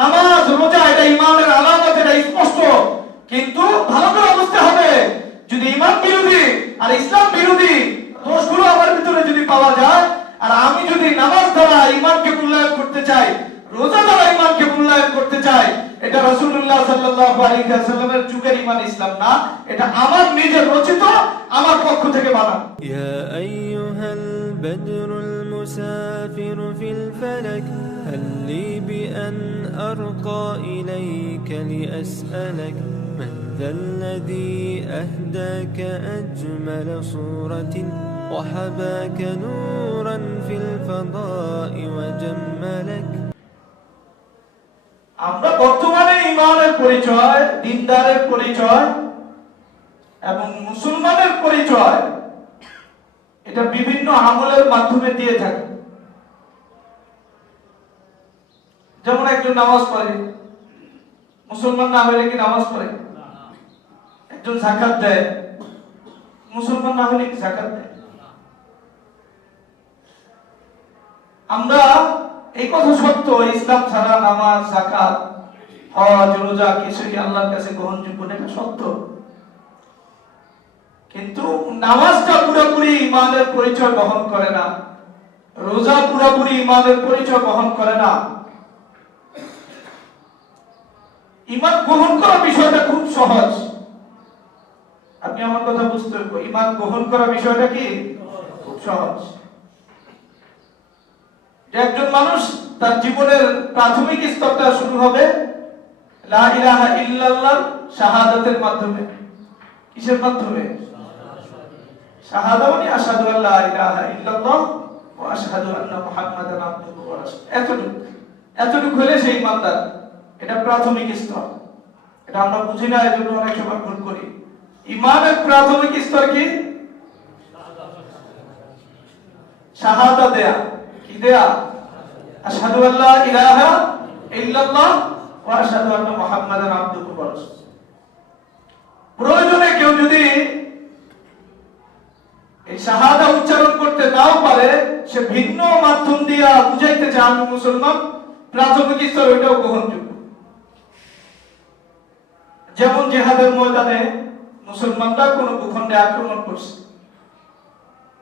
নামাজ রোজা এটা ঈমানের আলামত, এটা স্পষ্ট। কিন্তু ভালো করে বুঝতে হবে, যদি ঈমান বিরোধী আর ইসলাম বিরোধী দোষগুলো আমার ভিতরে যদি পাওয়া যায়, আর আমি যদি নামাজ দ্বারা ঈমানকে মূল্যায়ন করতে চাই, রোজা দ্বারা ঈমানকে মূল্যায়ন করতে চাই, এটা রাসূলুল্লাহ সাল্লাল্লাহু আলাইহি ওয়াসাল্লামের যুগের ঈমান ইসলাম না, এটা আমার নিজের রচিত, আমার পক্ষ থেকে বানানো। ইয়া আইয়ুহাল বদরুল মুসাফির ফিল ফালাক هل لي بأن أرقى إليك لأسألك من ذا الذي أهداك أجمل صورة وحباك نورا في الفضاء وجملك। আমরা বর্তমানে ঈমানের পরিচয়, দ্বীনদারের পরিচয় এবং মুসলমানের পরিচয় এটা বিভিন্ন আমলের মাধ্যমে দিয়ে থাকে। যেমন একজন নামাজ পড়ে, মুসলমান না হলে কি নামাজ পড়ে? একজন যাকাত দেয়, মুসলমান না হলে কি যাকাত দেয়? আমরা এই কথা সত্য, ইসলাম ছাড়া নামাজ, যাকাত, হজ, রোজা কিছুই আল্লাহর কাছে গ্রহণযোগ্য না, এটা সত্য। কিন্তু নামাজটা পুরোপুরি ঈমানের পরিচয় বহন করে না, রোজা পুরোপুরি ঈমানের পরিচয় বহন করে না। ঈমান গ্রহণ করা বিষয়টা খুব সহজ, আপনি আমার কথা বুঝতে হবে। ঈমান গ্রহণ করা বিষয়টা কি খুব সহজ। একজন মানুষ তার জীবনের প্রাথমিক স্তরটা শুরু হবে লা ইলাহা ইল্লাল্লাহ শাহাদাতের মাধ্যমে। কিসের মাধ্যমে? শাহাদা মানে আশহাদু আল্লা ইলাহা ইল্লাল্লাহ ওয়া আশহাদু আন্না মুহাম্মাদান আবদুহু ওয়া রাসূলুহু। এতটুকু হলে সেই ইমানদার। এটা প্রাথমিক স্তর, এটা আমরা বুঝি না, এজন্য অনেক সময় ভুল করি। ঈমানের প্রাথমিক স্তর কি? শাহাদা দেয়া। কি দেয়া? আশহাদু আল্লা ইলাহা ইল্লাল্লাহ ওয়া আশহাদু আন্না মুহাম্মাদান আবদুহু ওয়া রাসূলুহু। প্রয়োজনে কেউ যদি এই শাহাদা উচ্চারণ করতে নাও পারে, সে ভিন্ন মাধ্যম দিয়ে বুঝাইতে চায় আমি মুসলমান, প্রাথমিক স্তর ওইটাও গ্রহণযোগ্য। যেমন জিহাদের ময়দানে মুসলমানরা কোন ভূখণ্ডে আক্রমণ করছে,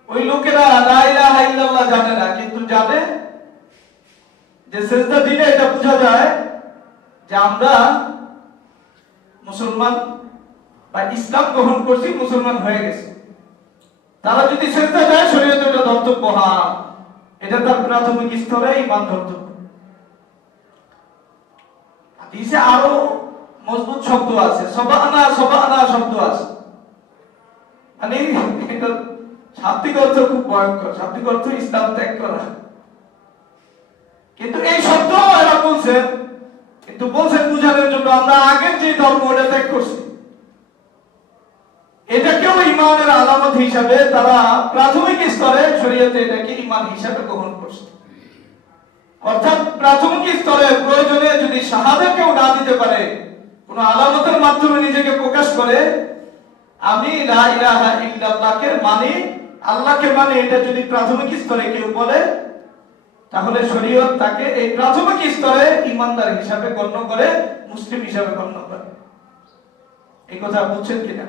ওই লোকেরা লা ইলাহা ইল্লাল্লাহ জানে না, কিন্তু জানে যে সিজদা দিলে এটা বোঝা যায় যে আমরা মুসলমান বা ইসলাম গ্রহণ করছি, মুসলমান হয়ে গেছে। তারা যদি সিজদা দেয়, শরীয়তে এটা ধর্তব্য, হ্যাঁ এটা তার প্রাথমিক স্তরে ঈমান ধর্তব্য। হাদিসে আরো মজবুত শব্দ আছে, সবানা সবানা শব্দ আছে, মানে এটা শাব্দিক অর্থ খুব ভয়ঙ্কর। শাব্দিক অর্থ ইসলাম ত্যাগ করা, কিন্তু এই শব্দ এরা বলছেন, কিন্তু বলছেন বুঝানোর জন্য আমরা আগের যে ধর্ম ওটা ত্যাগ করছি। এটাকেও ঈমানের আলামত হিসাবে তারা প্রাথমিক স্তরে শরীয়তে এটাকে ঈমান হিসাবে গ্রহণ করছে। অর্থাৎ প্রাথমিক স্তরে প্রয়োজনে যদি শাহাদা কেউ না দিতে পারে, কোন আলামতের মাধ্যমে নিজেকে প্রকাশ করে আমি লা ইলাহা ইল্লাল্লাহকে মানি, আল্লাহকে মানি, এটা যদি প্রাথমিক স্তরে কেউ বলে, তাহলে শরীয়ত তাকে এই প্রাথমিক স্তরে ঈমানদার হিসাবে গণ্য করে, মুসলিম হিসাবে গণ্য করে। এই কথা বুঝছেন কিনা?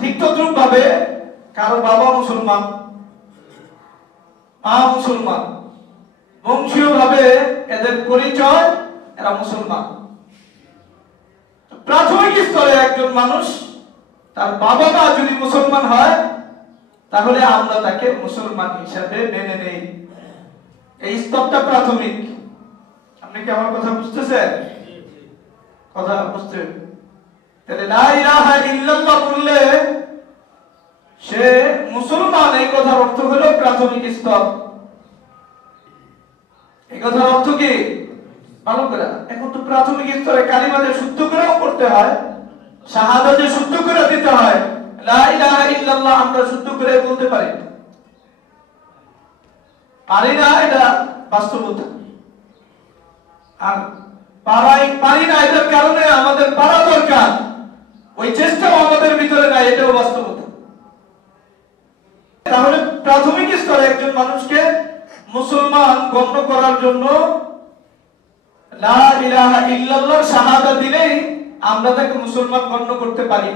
ঠিক তদ্রূপ ভাবে কারো বাবা মুসলমান, মা মুসলমান, বংশীয় ভাবে এদের পরিচয় এরা মুসলমান। প্রাথমিক স্তরে একজন মানুষ তার বাবা মা যদি মুসলমান হয়, তাহলে আমরা তাকে মুসলমান হিসাবে মেনে নেই। এই স্তরটা প্রাথমিক। আপনি কি আমার কথা বুঝতেছেন? কথা বুঝতে? তাহলে লা ইলাহা ইল্লাল্লাহ বললে সে মুসলমান, এই কথার অর্থ হলো প্রাথমিক স্তর। এই কথার অর্থ কি? ভালো করে, এখন তো প্রাথমিক স্তরে কালিমাতে শুদ্ধ করেও করতে হয়, শাহাদাতে শুদ্ধ করে দিতে হয়। লা ইলাহা ইল্লাল্লাহ আমরা শুদ্ধ করে বলতে পারি না, এটা বাস্তবতা। আর পারি না, এটার কারণে আমাদের পারা দরকার, ওই চেষ্টাও আমাদের ভিতরে নাই, এটাও বাস্তবতা। তাহলে প্রাথমিক স্তরে একজন মানুষকে মুসলমান গণ্য করার জন্য লা ইলাহা ইল্লাল্লাহ শাহাদা দিলেই আমরা তাকে মুসলমান গণ্য করতে পারি।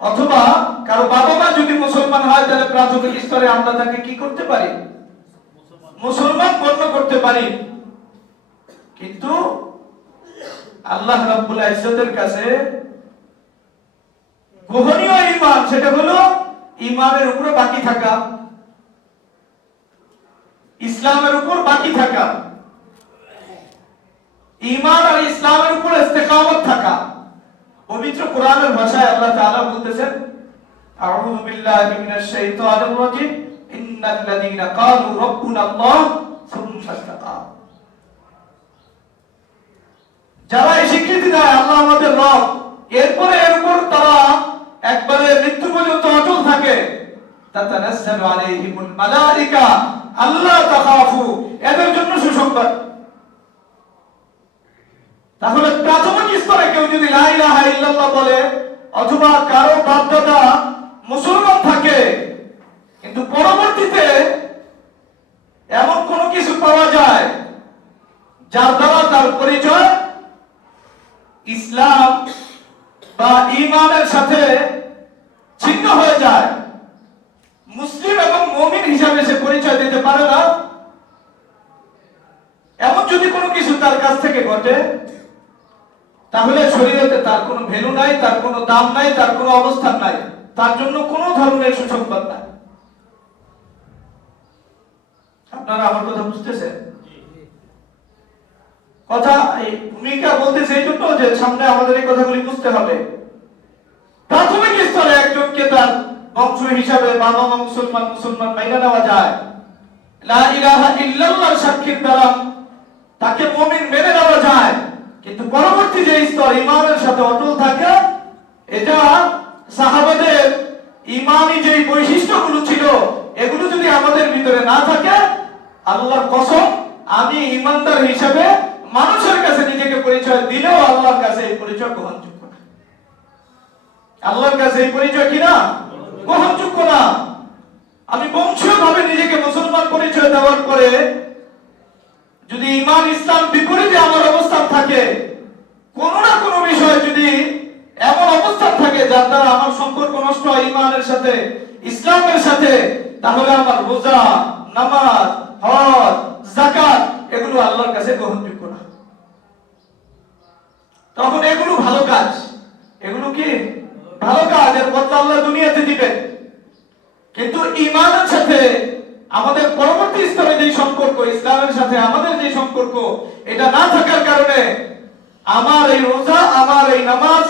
অথবা কারো বাবা মা যদি মুসলমান হয় তাহলে প্রাথমিক স্তরে আমরা তাকে কি করতে পারি? মুসলমান গণ্য করতে পারি। কিন্তু আল্লাহ রাব্বুল ইজ্জতের কাছে গ্রহণীয় ঈমান সেটা হলো ঈমানের উপরে বাকি থাকা, ইসলামের উপর বাকি থাকা, ঈমান আর ইসলামের উপর ইস্তেকামত থাকা। পবিত্র কোরআনের ভাষায় আল্লাহ তাআলা বলতেছেন, আউযু বিল্লাহি মিনাশ শাইতানির রাজীম, ইন্নাল লাযীনা ক্বালু রাব্বুনাল্লাহ সুম্মা ইসতাকামু। যারা এই স্বীকৃতি দেয় আল্লাহ আমাদের রব, এরপরে এর উপর তারা একবারে মৃত্যু পর্যন্ত অটল থাকে, তাতানাজ্জালু আলাইহিমুল মালায়েকা আল্লা তাখাফু, এদের জন্য সুসংবাদ। তাহলে প্রাথমিক স্তরে কেউ যদি লা ইলাহা ইল্লাল্লাহ বলে অথবা কারো বাপদাদা মুসলমান থাকে, কিন্তু পরবর্তীতে এমন কোনো কিছু পাওয়া যায় যার দ্বারা তার পরিচয় ইসলাম বা ঈমানের সাথে ছিন্ন হয়ে যায়, মুসলিম এবং মুমিন হিসাবে সে পরিচয় দিতে পারে না, এমন যদি কোনো কিছু তার কাছ থেকে ঘটে, তাহলে শরীয়তে তার কোনো ভ্যালু নাই, তার কোনো দাম নাই, তার কোনো অবস্থান নাই, তার জন্য কোনো ধরনের সুসংবাদ নাই। আপনারা আমার কথা বুঝতেছেন? কথা এই ভূমিকা বলতেছে এই জন্য যে সামনে আমাদের এই কথাগুলি বুঝতে হবে। প্রাথমিক স্তরে একজনকে তার বংশ হিসাবে বাবা মা মুসলমান, মুসলমান মাইনা নেওয়া যায়, লা ইলাহা ইল্লাল্লাহর সাক্ষীর দ্বারা তাকে মুমিন মেনে নেওয়া যায়। কিন্তু পরবর্তী যে স্তর ঈমানের সাথে অটল থাকে, এটা সাহাবাদের ঈমানি যে বৈশিষ্ট্যগুলো ছিল এগুলো যদি আমাদের ভিতরে না থাকে, আল্লাহর কসম আমি ঈমানদার হিসাবে মানুষের কাছে নিজেকে পরিচয় দিলেও আল্লাহর কাছে এই পরিচয় গ্রহণযোগ্য না। আল্লাহর কাছে এই পরিচয় কি না? গ্রহণযোগ্য না। আমি বংশীয়ভাবে নিজেকে মুসলমান পরিচয় দেওয়ার পরে যদি ঈমান ইসলাম বিপরীতে আমার অবস্থান থাকে, কোন না কোন বিষয়ে যদি এমন অবস্থান থাকে যার দ্বারা আমার সম্পর্ক নষ্ট হয় ঈমানের সাথে, ইসলামের সাথে, তাহলে আমার রোজা, নামাজ, হজ, যাকাত এগুলো আল্লাহর কাছে গ্রহণযোগ্য না। তখন এগুলো ভালো কাজ, এগুলো কি ভালো কাজ, এর বদলা আল্লাহ দুনিয়াতে দিবেন। কিন্তু ঈমানের সাথে আমাদের পরবর্তী স্তরে যে সম্পর্ক, ইসলামের সাথে আমাদের যে সম্পর্ক, এটা না থাকার কারণে আমার এই রোজা, আমার এই নামাজ,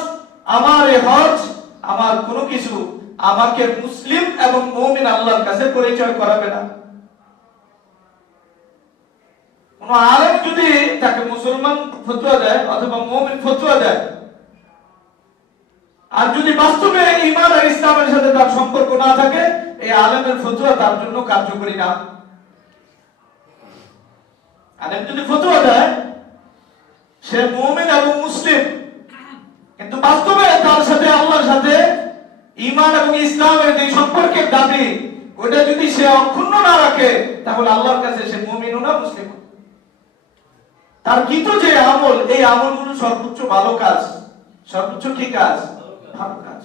আমার এই হজ, আমার কোনো কিছু আমাকে মুসলিম এবং মুমিন আল্লাহর কাছে পরিচয় করাবে না। কোন আলেম যদি তাকে মুসলমান ফতোয়া দেয় অথবা মুমিন ফতোয়া দেয়, আর যদি বাস্তবে ঈমান আর ইসলামের সাথে তার সম্পর্ক না থাকে, এই আলেমের ফতোয়া তার জন্য কার্যকরী না। আলেম যদি ফতোয়া দেয় সে মুমিন এবং মুসলিম, কিন্তু বাস্তবে তার সাথে আল্লাহর সাথে ঈমান এবং ইসলামের যে সম্পর্কের দাবি ওটা যদি সে অক্ষুণ্ণ না রাখে, তাহলে আল্লাহর কাছে সে মুমিনও না, মুসলিমও। তার কিন্তু যে আমল, এই আমলগুলো সর্বোচ্চ ভালো কাজ, সর্বোচ্চ কি কাজ? ভালো কাজ।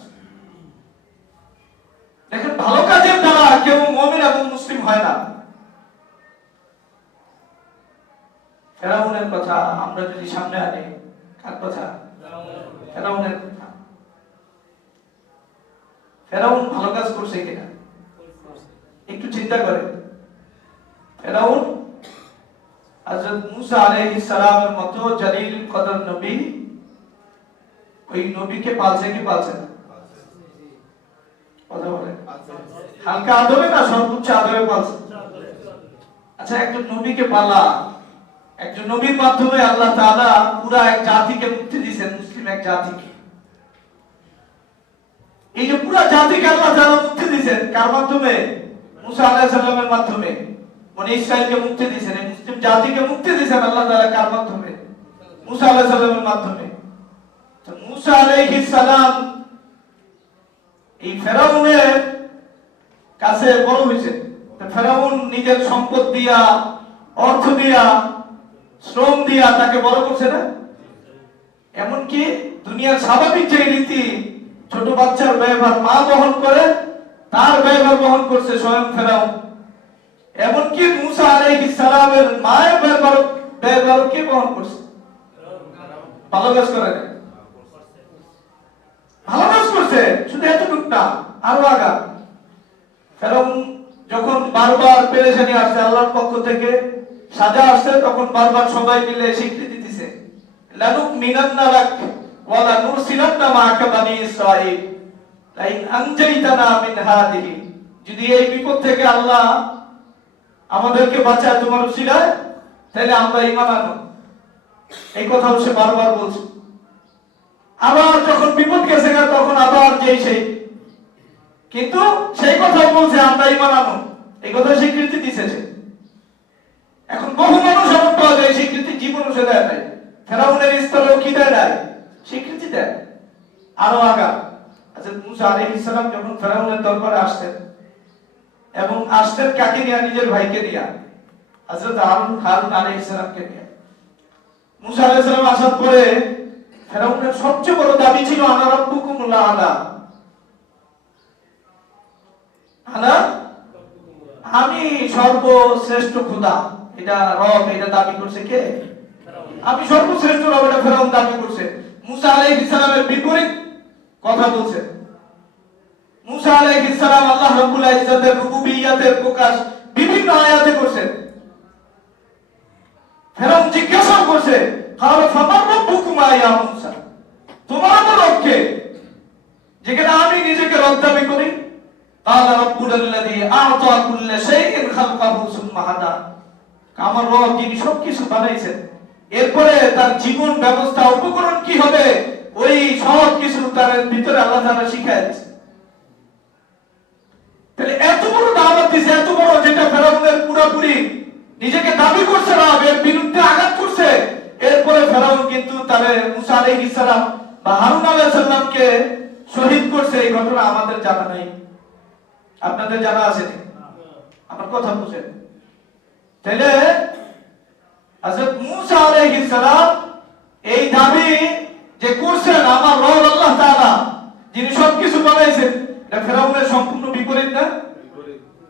দেখেন, ভালো কাজের দ্বারা কেউ মুমিন এবং মুসলিম হয় না। ফেরাউনের কথা আমরা যদি সামনে আনি, কার কথা? ফেরাউনের কথা। ফেরাউন ভালো কাজ করছে কিনা একটু চিন্তা করেন। ফেরাউন হযরত মুসা আলাইহিস সালামের মতো জলিল কদর নবী, ওই নবীকে পালছে কি পালছে না? কথা বলে হালকা আদবে না সর্বোচ্চ আদবে পালছে? আচ্ছা, একজন নবীকে পালা, একজন নবীর মাধ্যমে আল্লাহ তাআলা পুরা এক জাতিকে মুক্তি দিয়েছেন, মুসলিম এক জাতিকে। এই যে পুরা জাতিকে আল্লাহ তাআলা মুক্তি দিয়েছেন কার মাধ্যমে? মুসা আলাইহিস সালামের মাধ্যমে। বনি ইসরাইলকে মুক্তি দিয়েছেন, এই মুসলিম জাতিকে মুক্তি দিয়েছেন আল্লাহ তাআলা কার মাধ্যমে? মুসা আলাইহিস সালামের মাধ্যমে। তো মুসা আলাইহিস সালাম এই ফেরাউনের কাছে বড় হয়েছে, ফেরাউন নিজের সম্পদ দিয়া, অর্থ দিয়া, শ্রম দিয়া তাকে বড় করছে না? এমনকি দুনিয়ার স্বাভাবিক যে রীতি, ছোট বাচ্চার ব্যবহার মা বহন করে, তার ব্যবহার বহন করছে স্বয়ং ফেরাউন। এমনকি মুসা আলাইহিস সালামের মায়ের ব্যবহার কে বহন করছে? ভালো কাজ করে নাই, ভালো কাজ করছে, শুধু এতটুকু না, আরো আগা। ফেরাউন যখন বারবার পেরেশানি আসছে আল্লাহর পক্ষ থেকে, সাজা আসছে, তখন বারবার সবাই মিলে স্বীকৃতি দিছে, লানুক মিনান্না লাক ওয়া লানুরসিলান্না মাআকা বানি ইসরাঈল লাইন আনজাইতানা মিন হাদিহি। যদি এই বিপদ থেকে আল্লাহ আমাদেরকে বাঁচায় তোমার উসিলায়, তাহলে আমরা ঈমান আনব। এই কথা সে বারবার বলছে। আবার যখন বিপদ গেছে তখন আবার যেই সেই, কিন্তু সেই কথা বলছে আমরা ঈমান আনব, এই কথা স্বীকৃতি দিছে সে। এখন বহু মানুষ এমন পাওয়া যায় স্বীকৃতি জীবনও সে দেয় নাই, ফেরাউনের স্তরেও কি দেয় নাই, স্বীকৃতি দেয়। আরো আগা হযরত মুসা আলাইহিস সালাম যখন ফেরাউনের দরবারে আসতেন, এবং আসতেন কাকে নিয়ে? নিজের ভাইকে নিয়ে, হযরত হারুন আলাইহিস সালামকে নিয়ে। মুসা আলাইহিস সালাম আসার পরে ফেরাউনের সবচেয়ে বড় দাবি ছিল আনা রাব্বুকুমুল আলা, আনা আমি সর্বশ্রেষ্ঠ খোদা, এটা রব, এটা দাবি করছে কে? আমি সর্বশ্রেষ্ঠ রব, এটা ফেরাউন দাবি করছে। মুসা আলাইহিস সালামের বিপরীত কথা বলছে। মুসা আলাইহিস সালাম আল্লাহ রাব্বুল ইজ্জতের রুবুবিয়্যাতের প্রকাশ বিভিন্ন আয়াতে করেছেন। ফেরাউন জিজ্ঞাসা করছে, কাল ফামান রাব্বুকুমা ইয়া মুসা, তোমার রব কে? যেখানে আমি নিজেকে রব দাবি করি। কাল রাব্বুল্লাযী আ'তা কুল্লা শাইইন খালকাহু সুম্মা হাদা, আমার রব যিনি সবকিছু বানাইছেন, এরপরে তার জীবন ব্যবস্থা উপকরণ কি হবে ওই সব কিছু তার ভিতরে আল্লাহ তাআলা শিখায় দিয়েছে। তাহলে এত বড় দাওয়াত দিয়েছে, এত বড়, যেটা ফেরাউনের পুরোপুরি নিজেকে দাবি করছে রব, এর বিরুদ্ধে আঘাত করছে। এরপরে ফেরাউন কিন্তু তার মুসা আলাইহিস সালাম বা হারুন আলাইহিস সালামকে শহীদ করছে। এই ঘটনা আমাদের জানা নাই, আপনাদের জানা আছে? আমার কথা বুঝেন। তাহলে হযরত মুসা আলাইহিস সালাম এই দাবি যে করছেন আমার রব আল্লাহ তাআলা যিনি সবকিছু বানাইছেন, এটা ফেরাউনের সম্পূর্ণ বিপরীত না?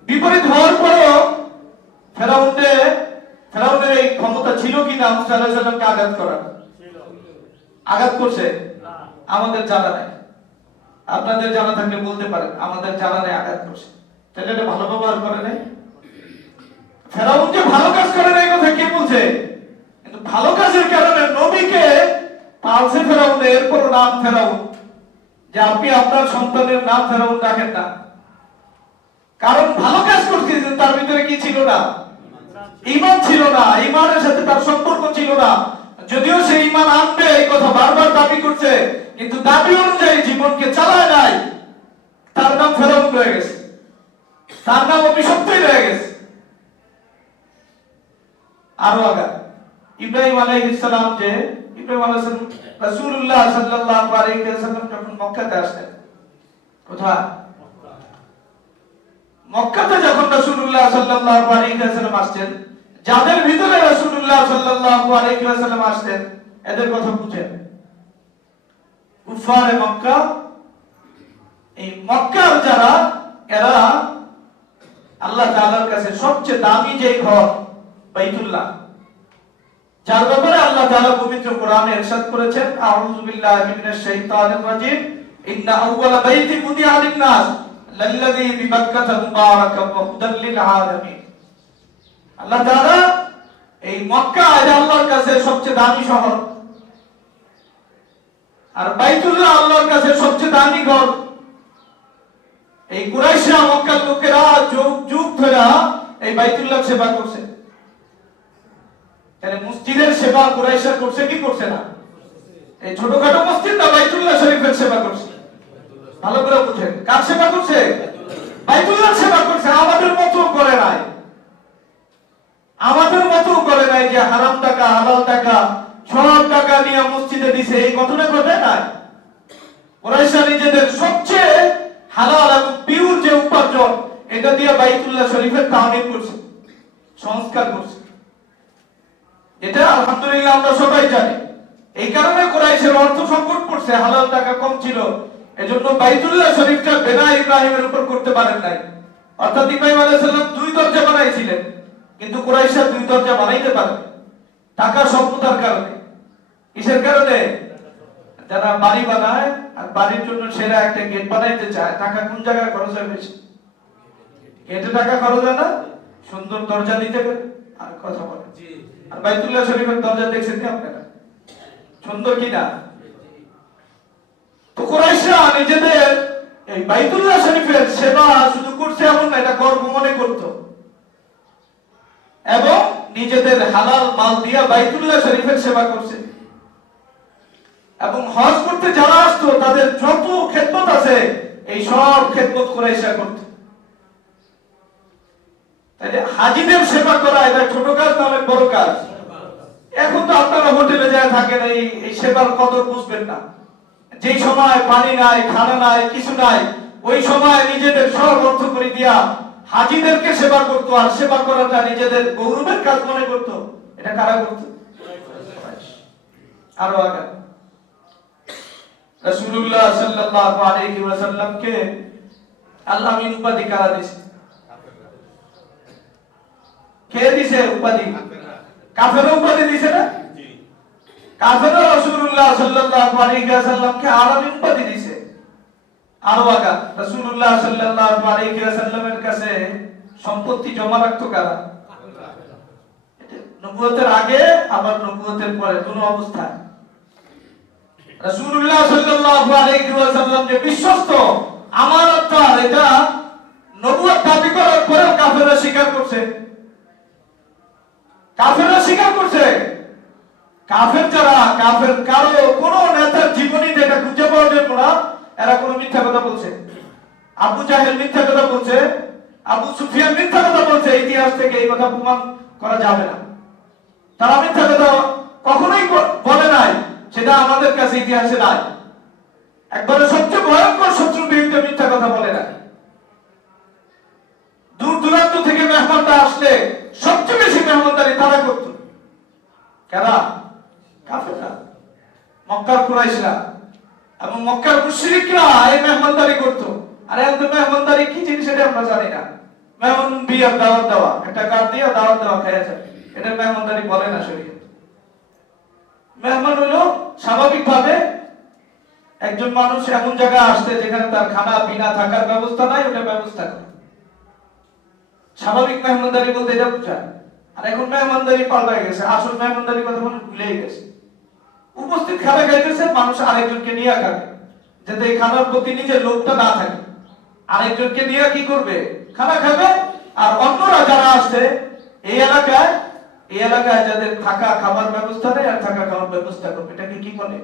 বিপরীত হওয়ার পরেও ফেরাউনের এই ক্ষমতা ছিল কিনা মুসা আলাইহিস সালামকে আঘাত করার? আঘাত করছে? আমাদের জানা নাই, আপনাদের জানা থাকলে বলতে পারেন, আমাদের জানা নাই আঘাত করছে। তাহলে এটা ভালো ব্যবহার করে নাই? ফেরাউন যে ভালো কাজ করে নাই কথা কে বলছে? কিন্তু ভালো কাজের কারণে নবীকে পালছে ফেরাউন, এরপর নাম ফেরাউন, যে আপনি আপনার সন্তানের নাম ফেরাউন রাখেন না। কারণ ভালো কাজ করছে, তার ভিতরে কি ছিল না? ঈমান ছিল না, ঈমানের সাথে তার সম্পর্ক ছিল না। যদিও সে ঈমান আনবে এই কথা বারবার দাবি করছে, কিন্তু দাবি অনুযায়ী জীবনকে চালায় নাই, তার নাম ফেরাউন রয়ে গেছে, তার নাম অভিশপ্তই রয়ে গেছে। আরো আগা ইব্রাহিম আলাইহিস সালাম, যে ইব্রাহিম আলাইহিস সালাম রাসূলুল্লাহ সাল্লাল্লাহু আলাইহি ওয়াসাল্লাম যখন মক্কাতে আসলেন, কোথায়? মক্কাতে যখন রাসূলুল্লাহ সাল্লাল্লাহু আলাইহি ওয়াসাল্লাম আসছেন, যাদের ভিতরে রাসূলুল্লাহ সাল্লাল্লাহু আলাইহি ওয়াসাল্লাম আসছেন, এদের কথা বুঝেন। কুফারে মক্কা, এই মক্কার যারা, এরা আল্লাহ তাআলার কাছে সবচেয়ে দামি যে ঘর বাইতুল্লাহ, যার ব্যাপারে আল্লাহ তাআলা পবিত্র কোরআনে ইরশাদ করেছেন, আউযু বিল্লাহি মিনাশ শাইতানির রাজীম, ইন্না আউওয়ালা বাইতিন উদিআ লিন-নাস লাল্লাযী বিবাক্কাতা মুবারাকান ওয়া হুদাল লিল আলামিন। আল্লাহ তাআলা এই মক্কা আল্লাহর কাছে সবচেয়ে দামি শহর, আর বাইতুল্লাহ আল্লাহর কাছে সবচেয়ে দামি ঘর। এই কুরাইশরা, মক্কার লোকেরা যুগ যুগ ধরে এই বাইতুল্লাহ সেবা করছে। তাহলে মসজিদের সেবা কুরাইশরা করছে কি করছে না? এই ছোটখাটো মসজিদ না, বাইতুল্লাহ শরীফের সেবা করছে। ভালো করে বুঝেন, কার সেবা করছে? বাইতুল্লাহ সেবা করছে। আমাদের মতো করে নাই, আমাদের মতো করে নাই যে হারাম টাকা হালাল টাকা সব টাকা নিয়ে মসজিদে দিছে, এই ঘটনা ঘটে নাই। কুরাইশরা নিজেদের সবচেয়ে হালাল এবং পিওর যে উপার্জন, এটা দিয়ে বাইতুল্লাহ শরীফের তামির করছে, সংস্কার করছে। এটা আলহামদুলিল্লাহ আমরা সবাই জানি। এই কারণে কুরাইশের অর্থ সংকট পড়ছে, হালাল টাকা কম ছিল, এজন্য বাইতুল্লাহ শরীফটা বেনা ইব্রাহিমের উপর করতে পারেন নাই। অর্থাৎ ইব্রাহিম আলাইহিস সালাম 2 দরজা বানাইছিলেন, কিন্তু কুরাইশরা 2 দরজা বানাইতে পারে টাকা স্বল্পতার কারণে। কিসের কারণে? যারা বাড়ি বানায় আর বাড়ির জন্য সেরা একটা গেট বানাইতে চায়, টাকা কোন জায়গায় খরচ হয় বেশি? গেটে টাকা খরচ হয় না, সুন্দর দরজা দিতে গেলে। আর কথা বলে, আর বাইতুল্লাহ শরীফের দরজা দেখছেন আপনারা সুন্দর কিনা? তো কুরাইশরা নিজেদের এই বাইতুল্লাহ শরীফের সেবা শুধু করছে এমন না, এটা গর্ব মনে করত, এবং নিজেদের হালাল মাল দিয়া বাইতুল্লাহ শরীফের সেবা করছে। এবং হজ করতে যারা আসতো তাদের যত খেদমত আছে এই সব খেদমত কুরাইশরা করত। তাই হাজীদের সেবা করা এটা ছোট কাজ না, অনেক বড় কাজ। এখন তো আপনারা হোটেলে যায় থাকেন, এই সেবার কদর বুঝবেন না। যেই সময় পানি নাই, খানা নাই, কিছু নাই, ওই সময় নিজেদের সব অর্থ করে দিয়া হাজীদেরকে সেবা করতো, আর সেবা করাটা নিজেদের গৌরবের কাজ মনে করতো। এটা কারা করতো? আরো আগে রাসূলুল্লাহ সাল্লাল্লাহু আলাইহি ওয়াসাল্লামকে আল্লাহ আমিন উপাধি কারা দিয়েছে? কে দিয়েছে উপাধি? কাফের উপাধি দিয়েছে না? কাফেররা রাসূলুল্লাহ সাল্লাল্লাহু আলাইহি ওয়াসাল্লামকে আমিন উপাধি দিয়েছে। আরো আগে রাসূলুল্লাহ সাল্লাল্লাহু আলাইহি ওয়াসাল্লামের কাছে সম্পত্তি জমা রাখতো কারা? নবুয়তের আগে আবার নবুয়তের পরে দুটো অবস্থায় রাসূলুল্লাহ সাল্লাল্লাহু আলাইহি ওয়াসাল্লাম যে বিশ্বস্ত আমানতদার, এটা নবুয়ত দাবি করার পরেও কাফেররা স্বীকার করছে। কাফেররা স্বীকার করছে। কাফের যারা, কাফের কারো কোন নেতার জীবনী যেটা খুঁজে পাওয়া যায় না, এরা কোন মিথ্যা কথা বলছে। আবু জাহেল মিথ্যা কথা বলছে, আবু সুফিয়ান মিথ্যা কথা বলছে, ইতিহাস থেকে এই কথা প্রমাণ করা যাবে না। তারা মিথ্যা কথা কখনোই বলে নাই, সেটা আমাদের কাছে ইতিহাসে নাই। একবারে সবচেয়ে ভয়ঙ্কর শত্রুর বিরুদ্ধে মিথ্যা কথা বলে না। দূর দূরান্ত থেকে মেহমানরা আসলে সবচেয়ে বেশি মেহমানদারি তারা করত। কারা? কাফেররা, মক্কার কুরাইশরা এবং মক্কার মুশরিকরা এই মেহমানদারি করত। আর এখন তো মেহমানদারি কি জিনিস এটা আমরা জানি না। মেহমান বিয়ার দাওয়াত দেওয়া, একটা কার্ড দিয়ে দাওয়াত দেওয়া, খাওয়া যায়, এটা মেহমানদারি বলে না শরীয়ত। মেহমান হলো স্বাভাবিকভাবে একজন মানুষ এমন জায়গায় আসছে যেখানে তার খানা পিনা থাকার ব্যবস্থা নাই, ওটা ব্যবস্থা করে। স্বাভাবিক মেহমানদারি বলতে এটা বোঝায়। আর এখন মেহমানদারি পাল্টায় গেছে, আসল মেহমানদারি কথা মানুষ ভুলেই গেছে। উপস্থিত খানা খাইতেছে, মানুষ আরেকজনকে নিয়ে খাবে, যাতে এই খানার প্রতি নিজের লোভটা না থাকে। আরেকজনকে নিয়ে কি করবে? খানা খাবে। আর অন্যরা যারা আসছে এই এলাকায় যাদের থাকা খাবার ব্যবস্থা নেই, আর থাকা খাওয়ার ব্যবস্থা করবে, এটাকে কি বলে?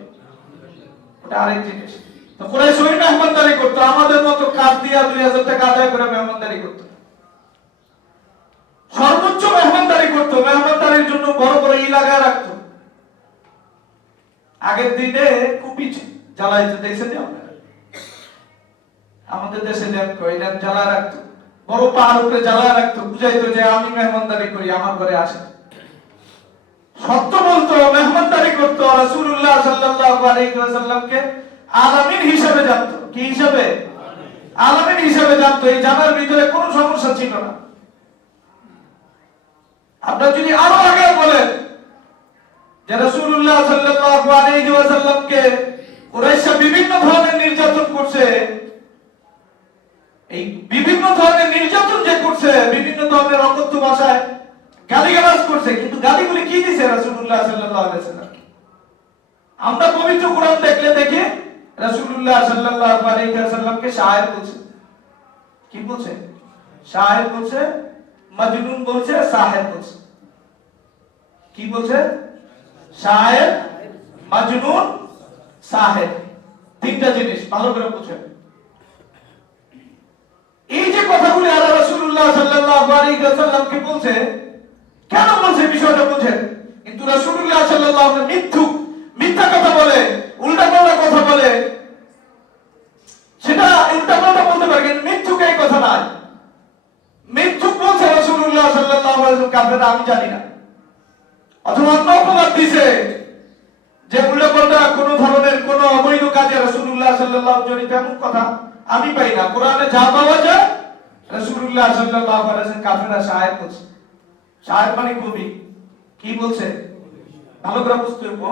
ওটা আরেক জিনিস। তো কুরাইশ ওই মেহমানদারি করতো, আমাদের মতো কাজ দিয়া 2000 টাকা আদায় করে মেহমানদারি করতো। সর্বোচ্চ মেহমানদারি করতো, মেহমানদারির জন্য বড় বড় লাগায় রাখতো। আগের দিনে কুপি জ্বালাইতে দেখছেন আপনারা? আমাদের দেশে ল্যাম্প জ্বালায় রাখতো, বড় পাহাড় উপরে জ্বালায় রাখতো, বুঝাইতো যে আমি মেহমানদারি করি, আমার ঘরে আসে। সত্য বলতো, মেহমানদারি করতো। রাসূলুল্লাহ সাল্লাল্লাহু আলাইহি ওয়াসাল্লামকে আলামিন হিসেবে জানতো। কি হিসেবে? আলামিন হিসেবে জানতো। এই জানার ভিতরে কোনো সমস্যা ছিল না। আপনারা যদি আরো আগে বলেন যে রাসূলুল্লাহ সাল্লাল্লাহু আলাইহি ওয়াসাল্লামকে কুরাইশরা বিভিন্ন ধরনের নির্যাতন করছে, এই বিভিন্ন ধরনের নির্যাতন যে করছে, বিভিন্ন ধরনের অকথ্য ভাষায় গালিগালাজ করছে, কিন্তু গালিগুলি কি দিয়েছে রাসূলুল্লাহ সাল্লাল্লাহু আলাইহি ওয়াসাল্লাম? আমরা পবিত্র কোরআন দেখলে দেখি রাসূলুল্লাহ সাল্লাল্লাহু আলাইহি ওয়াসাল্লামকে শায়ের বলছে। কি বলছে? শায়ের বলছে, মজনুন বলছে, সাহেব বলছে। কি বলছে? শায়ের, মজনুন, সাহেব, তিনটা জিনিস ভালো করে বুঝেন। এই যে কথাগুলি আল্লাহ রাসূলুল্লাহ সাল্লাল্লাহু আলাইহি ওয়াসাল্লামকে বলছে, কেন বলছে বিষয়টা বুঝেন। কিন্তু রাসূলুল্লাহ সাল্লাল্লাহু আলাইহি ওয়াসাল্লাম মিথ্যা কথা বলে, উল্টাপাল্টা কথা বলে, সেটা উল্টাপাল্টা বলতে পারে, কিন্তু মিথ্যুক এই কথা নয়। মিথ্যুক বলছে রাসূলুল্লাহ সাল্লাল্লাহু আলাইহি ওয়াসাল্লাম কাফেররা, আমি জানি না। অথবা অন্য অপবাদ দিছে যে উল্লেখটা কোন ধরনের কোন অবৈধ কাজে রাসূলুল্লাহ সাল্লাল্লাহু আলাইহি ওয়াসাল্লাম জড়িত, এমন কথা আমি পাই না। কোরআনে যা পাওয়া যায় রাসূলুল্লাহ সাল্লাল্লাহু আলাইহি ওয়াসাল্লাম কাফেররা শায়ের বলছে। শায়ের মানে কবি। কি বলছে? ভালো করে বুঝতে হবে।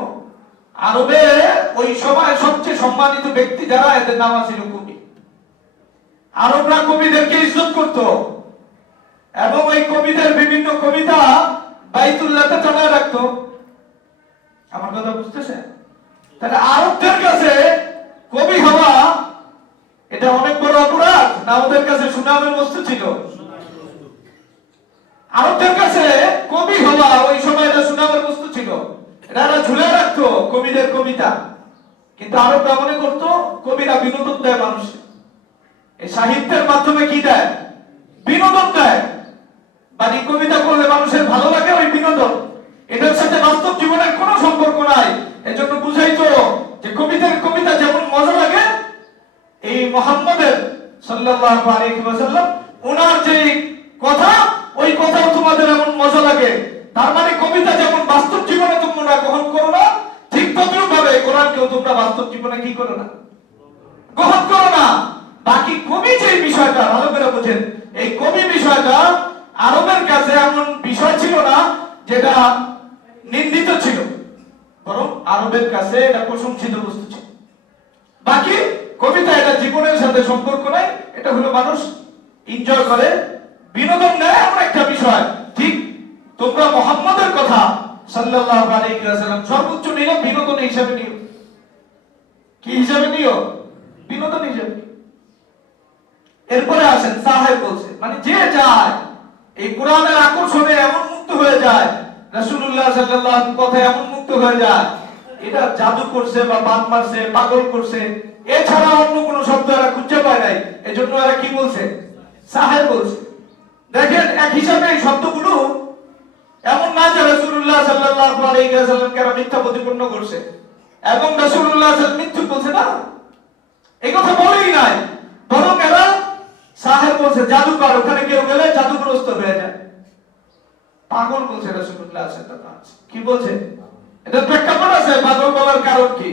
আরবে ওই সময় সবচেয়ে সম্মানিত ব্যক্তি যারা, এদের নাম ছিল কবি। আরবরা কবিদেরকে ইজ্জত করত এবং ওই কবিদের বিভিন্ন কবিতা বাইতুল্লাহতে টানায় রাখতো। আমার কথা বুঝতেছেন? তাহলে আরবদের কাছে কবি হওয়া এটা অনেক বড় অপরাধ না? ওদের কাছে সুনামের বস্তু ছিল। আরবদের কাছে কবি হওয়া ওই সময় এটা সুনামের বস্তু ছিল। এটা ঝুলে রাখতো কবিদের কবিতা। কিন্তু আরবরা মনে করতো কবিরা বিনোদন দেয় মানুষকে। এই সাহিত্যের মাধ্যমে কি দেয়? বিনোদন দেয়। মানে কবিতা করলে মানুষের ভালো লাগে, ওই বিনোদন। এটার সাথে বাস্তব জীবনের কোনো সম্পর্ক নাই। এজন্য বুঝাইতো যে কবিদের কবিতা যেমন মজা লাগে, এই মুহাম্মদের সাল্লাল্লাহু আলাইহি ওয়াসাল্লাম ওনার যে কথা, ওই কথাও তোমাদের এমন মজা লাগে। তার মানে কবিতা যেমন বাস্তব জীবনে তোমরা গ্রহণ করো না, ঠিক তদ্রূপ ভাবে কোরআনকেও তোমরা বাস্তব জীবনে কি করো না? গ্রহণ করো না। বাকি কবি যে বিষয়টা ভালো করে বোঝেন, এই কবি বিষয়টা আরবের কাছে এমন বিষয় ছিল না যেটা নিন্দিত ছিল, বরং আরবের কাছে এটা প্রশংসিত বস্তু ছিল। বাকি কবিতা এটা জীবনের সাথে সম্পর্ক নাই, এটা হলো মানুষ এনজয় করে, বিনোদন নেয়, এমন একটা বিষয়। ঠিক তোমরা মুহাম্মদের কথা সাল্লাল্লাহু আলাইহি ওয়াসাল্লাম সর্বোচ্চ নিও বিনোদন হিসেবে নিও। কি হিসেবে নিও? বিনোদন হিসেবে। এরপরে আসেন সাহেব বলছে, মানে যে যায় এই কোরআনের আকর্ষণে এমন মুক্ত হয়ে যায়, রাসূলুল্লাহ সাল্লাল্লাহু আলাইহি কথায় এমন মুক্ত হয়ে যায়, এটা জাদু করছে বা বান মারছে, পাগল করছে, এছাড়া অন্য কোনো শব্দ এরা খুঁজে পায় নাই। এজন্য এরা কি বলছে? সাহেব বলছে। দেখেন এক হিসাবে এই শব্দগুলো এমন না যে রাসূলুল্লাহ সাল্লাল্লাহু আলাইহি ওয়াসাল্লামকে এরা মিথ্যা প্রতিপন্ন করছে এবং রাসূলুল্লাহ সাল্লাল্লাহু আলাইহি ওয়াসাল্লাম মিথ্যা বলছে না, এই কথা বলেই নাই। বরং এরা সাহেব বলছে জাদুকর, ওখানে কেউ গেলে জাদুগ্রস্ত হয়ে যায়। পাগল বলছে রাসূলুল্লাহ সাল্লাল্লাহু আলাইহি ওয়াসাল্লাম। কি বলছে? এটা প্রেক্ষাপট আছে পাগল বলার কারণ কি?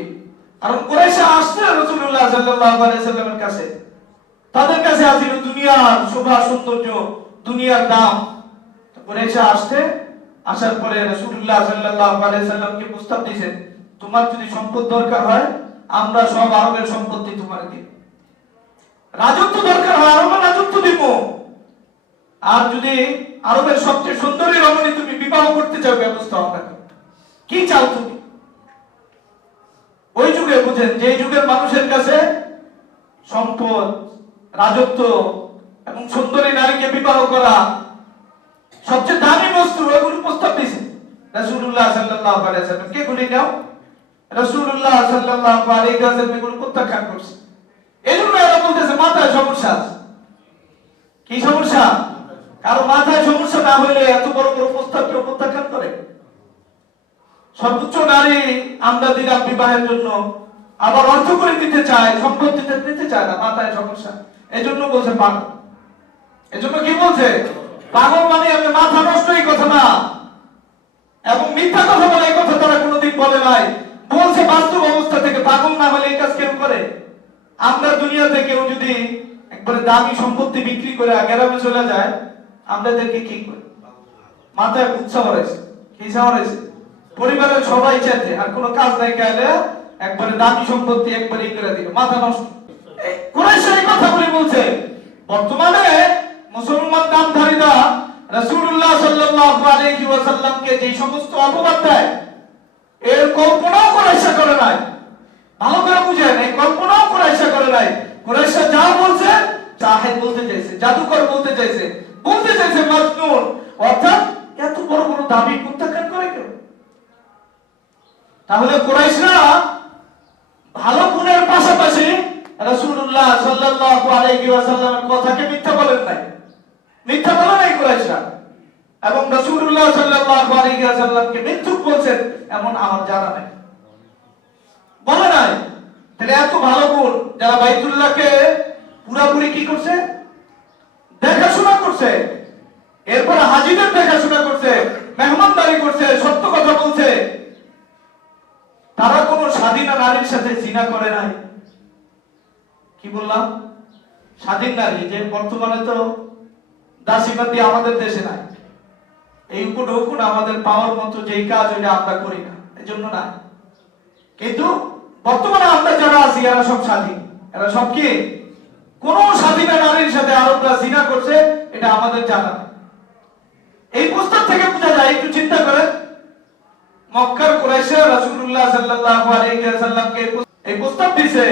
কারণ কুরাইশ আসছে রাসূলুল্লাহ সাল্লাল্লাহু আলাইহি ওয়াসাল্লামের কাছে, তাদের কাছে আছিল দুনিয়ার শোভা সৌন্দর্য, দুনিয়ার দাম। কুরাইশ আসছে, আসার পরে রাসূলুল্লাহ সাল্লাল্লাহু আলাইহি ওয়াসাল্লামকে প্রস্তাব দিয়েছেন, তোমার যদি সম্পদ দরকার হয় আমরা সব আরবের সম্পত্তি তোমার দিব, রাজত্ব দরকার হয় আমরা রাজত্ব দিব, আর যদি আরবের সবচেয়ে সুন্দরী রমণী তুমি বিবাহ করতে চাও ব্যবস্থা হবে। কি চাও তুমি? ওই যুগে বুঝেন, যে যুগের মানুষের কাছে সম্পদ, রাজত্ব এবং সুন্দরী নারীকে বিবাহ করা সবচেয়ে দামি বস্তু, ওইগুলো প্রস্তাব দিয়েছে রাসূলুল্লাহ সাল্লাল্লাহু আলাইহি ওয়াসাল্লাম। কে গুলি নাও? রাসূলুল্লাহ সাল্লাল্লাহু আলাইহি ওয়াসাল্লাম এগুলো প্রত্যাখ্যান করছে। এজন্য এরা বলতেছে মাথায় সমস্যা আছে। কি সমস্যা? কারণ মাথায় সমস্যা না হলে এত বড় বড় প্রস্তাব কেউ প্রত্যাখ্যান করে? সর্বোচ্চ নারী আমরা দিলাম বিবাহের জন্য, আবার অর্থ করে দিতে চায়, সম্পদ দিতে চায় না, মাথায় সমস্যা। এজন্য বলছে পাগল। এজন্য কি বলছে? পাগল মানে আমি মাথা নষ্ট, এই কথা না। এবং মিথ্যা কথা বলে এই কথা তারা কোনোদিন বলে নাই। বলছে বাস্তব অবস্থা থেকে, পাগল না হলে এই কাজ কেউ করে? আমরা দুনিয়াতে কেউ যদি একবারে দামি সম্পত্তি বিক্রি করে গ্রামে চলে যায়, আমাদেরকে কি করে? মাথায় উৎসাহ রয়েছে, কি রয়েছে? পরিবারের সবাই চাইছে, আর কোনো কাজ নাই গেলে একবারে দামি সম্পত্তি একবারে করে দিল, মাথা নষ্ট। কুরাইশ এই কথাগুলি বলছে। বর্তমানে মুসলমান নামধারীরা রাসূলুল্লাহ সাল্লাল্লাহু আলাইহি ওয়াসাল্লামকে যে সমস্ত অপবাদ দেয়, এর কল্পনাও কুরাইশ করে নাই। ভালো করে বুঝেন, এই কল্পনাও কুরাইশ করে নাই। কুরাইশ যা বলছে, সাহেব বলতে চাইছে, জাদুকর বলতে চাইছে, বলতে চাইছে মাজনুন। অর্থাৎ এত বড় বড় দাবি প্রত্যাখ্যান করে কেউ? তাহলে কুরাইশরা ভালো গুণের পাশাপাশি রাসূলুল্লাহ সাল্লাল্লাহু আলাইহি ওয়াসাল্লামের কথাকে মিথ্যা বলেন নাই, মিথ্যা বলে নাই কুরাইশরা। এবং রাসূলুল্লাহ সাল্লাল্লাহু আলাইহি ওয়াসাল্লামকে মিথ্যুক বলছেন এমন আমার জানা নাই, বলে নাই। তাহলে এত ভালো গুণ যারা বাইতুল্লাহকে পুরাপুরি কি করছে? দেখাশোনা করছে, এরপরে হাজিদের দেখাশোনা করছে, মেহমানদারি করছে, সত্য কথা বলছে। তারা কোনো স্বাধীন নারীর সাথে জিনা করে নাই। কি বললাম? স্বাধীন নারী, যে বর্তমানে তো দাসীবাদী আমাদের দেশে নাই, এই উপঢৌকন আমাদের পাওয়ার মতো যেই কাজ ওইটা আমরা করি না, এজন্য না। কিন্তু বর্তমানে আমরা যারা আছি এরা সব স্বাধীন, এরা সব কি কোন স্বাধীন নারীর সাথে আরবরা জিনা করছে এটা আমাদের জানা নেই। এই প্রস্তাব থেকে বোঝা যায়, একটু চিন্তা করেন, মক্কার কুরাইশরা রাসূলুল্লাহ সাল্লাল্লাহু আলাইহি ওয়াসাল্লামকে এই প্রস্তাব দিয়েছে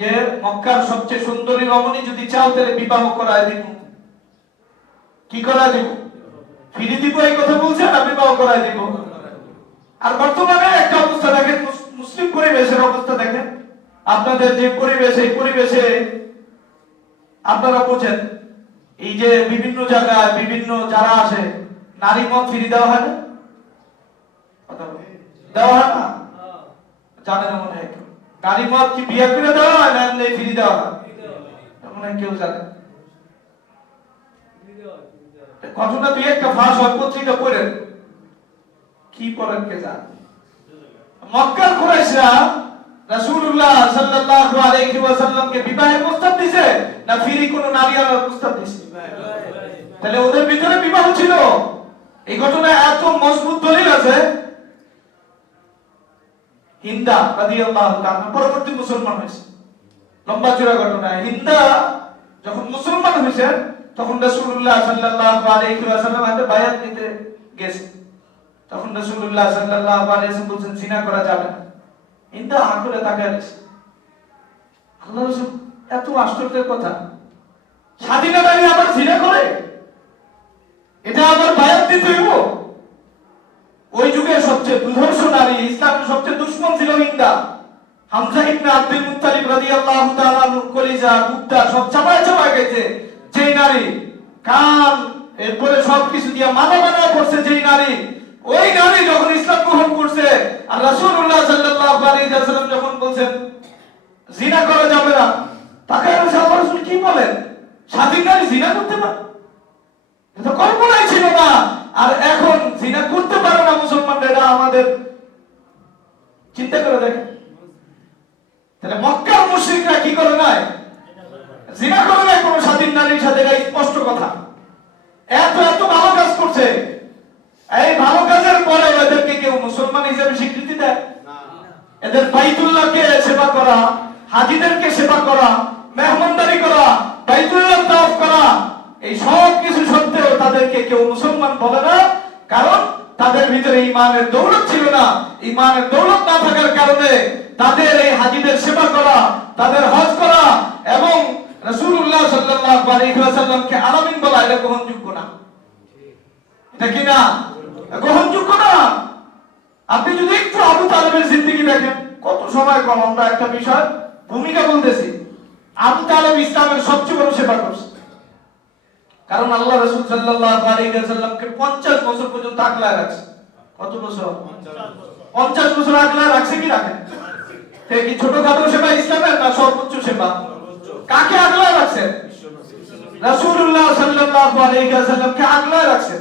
যে মক্কার সবচেয়ে সুন্দরী রমণী যদি চাও তাহলে বিবাহ করায় দিব। কি করায় দিব? ফিরে দিব এই কথা বলছে না, বিবাহ করায় দিব। আর বর্তমানে একটা অবস্থা দেখেন, মুসলিম পরিবেশের অবস্থা দেখেন, আপনাদের যে পরিবেশ, এই পরিবেশে আপনারা বোঝেন, এই যে বিভিন্ন জায়গায় বিভিন্ন যারা আসে নারী মত ফিরে দেওয়া হয় না, দেওয়া হয় না? জানেন মনে হয় নারী মত কি বিয়ে করে দেওয়া হয় না এমনি ফিরে দেওয়া হয়? মনে হয় কেউ জানে ঘটনা দুই একটা ফাঁস হয়, পত্রিকা পড়েন, কি পড়েন কে জানে। মক্কার কুরাইশরা রাসূলুল্লাহ সাল্লাল্লাহু আলাইহি ওয়াসাল্লামকে বিবাহের প্রস্তাব দিয়েছে না ফিরি কোন নারী আনার প্রস্তাব দিয়েছে? তাহলে ওদের ভিতরে বিবাহ ছিল। এই ঘটনা এত মজবুত দলিল আছে। হিন্দা রাদিয়াল্লাহু তাআলা পরবর্তী মুসলমান হয়েছে, লম্বা চূড়া ঘটনা। হিন্দা যখন মুসলমান হয়েছে তখন রাসূলুল্লাহ সাল্লাল্লাহু আলাইহি ওয়াসাল্লাম হাতে বায়াত নিতে গেছে। তখন রাসূলুল্লাহ সাল্লাল্লাহু আলাইহি ওয়াসাল্লাম বলেন জিনা করা যাবে না। হিন্দা আঁকড়ে তাকায় আছে। আল্লাহ রাসূল এত আশ্চর্যের কথা, স্বাধীনতা নারী আবার জিনা করে, এটা আবার বায়াত দিতে হইব? ওই যুগে সবচেয়ে দুর্ধর্ষ নারী, ইসলামের সবচেয়ে দুশমন ছিল হিন্দা। হামজা ইবনে আব্দুল মুত্তালিব রাদিয়াল্লাহু তাআলা কলিজা গুপ্তা সব চাপায় চাপায় গেছে যেই নারী, কান এরপরে সবকিছু দিয়ে মানা করছে যেই নারী, ওই নারী যখন ইসলাম গ্রহণ করছে আর রাসূলুল্লাহ সাল্লাল্লাহু আলাইহি ওয়াসাল্লাম যখন বলেন জিনা করা যাবে না, তাকে আল্লাহ রাসূল কি বলেন? স্বাধীন নারী জিনা করতে পারে? এটা কল্পনাই ছিল না। আর এখন জিনা করতে পারে না মুসলমানরা, এটা আমাদের চিন্তা করে দেখেন। তাহলে মক্কার মুশরিকরা কি করে নাই? জিনা করে নাই কোন স্বাধীন নারীর সাথে, এটা স্পষ্ট কথা। এত এত ভালো কাজ করছে, এই ভালো কাজের পরে এদেরকে কেউ মুসলমান হিসেবে স্বীকৃতি দেয়? এদের বাইতুল্লাহকে সেবা করা, হাজীদেরকে সেবা করা, মেহমানদারি করা, বাইতুল্লাহ তাওয়াফ করা, এই সব কিছু সত্ত্বেও তাদেরকে কেউ মুসলমান বলে না। কারণ তাদের ভিতরে ঈমানের দৌলত ছিল না। ঈমানের দৌলত না থাকার কারণে তাদের এই হাজীদের সেবা করা, তাদের হজ করা এবং রাসূলুল্লাহ সাল্লাল্লাহু আলাইহি ওয়াসাল্লামকে আলামিন বলা এটা গ্রহণযোগ্য না। এটা কি না? গ্রহণযোগ্য না। আপনি যদি একটু আবু তালেবের জিন্দেগি দেখেন, কত সময় কম, আমরা একটা বিষয় ভূমিকা বলতেছি। আবু তালেব ইসলামের সবচেয়ে বড় সেবা করছে, কারণ আল্লাহ রাসূল সাল্লাল্লাহু আলাইহি ওয়াসাল্লামকে 50 বছর পর্যন্ত আগলায় রাখছে। কত বছর? 50 বছর আগলায় রাখছে কি রাখে? এটা কি ছোটখাটো সেবা ইসলামের না সর্বোচ্চ সেবা? কাকে আগলায় রাখছে? রাসূলুল্লাহ সাল্লাল্লাহু আলাইহি ওয়াসাল্লামকে আগলায় রাখছে।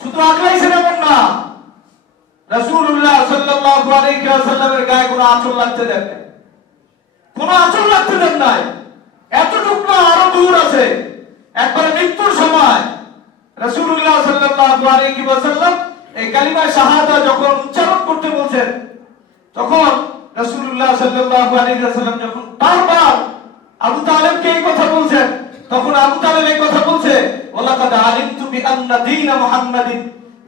শুধু আগলাইছেন এমন না, রাসূলুল্লাহ সাল্লাল্লাহু আলাইহি ওয়াসাল্লামের গায়ে কোনো আঁচল লাগতে দেন নাই, কোনো আঁচল লাগতে দেন নাই। এতটুকু না, আরো দূর আছে। একবার মৃত্যুর সময় রাসূলুল্লাহ সাল্লাল্লাহু আলাইহি ওয়াসাল্লাম এই কালিমা শাহাদা যখন উচ্চারণ করতে বলছেন, তখন রাসূলুল্লাহ সাল্লাল্লাহু আলাইহি ওয়াসাল্লাম যখন বারবার আবু তালেবকে এই কথা বলছেন, তখন আবু তালেব এই কথা বলছে, ওয়ালাকাদ আলিমতু বিআন্না দীন মুহাম্মাদিন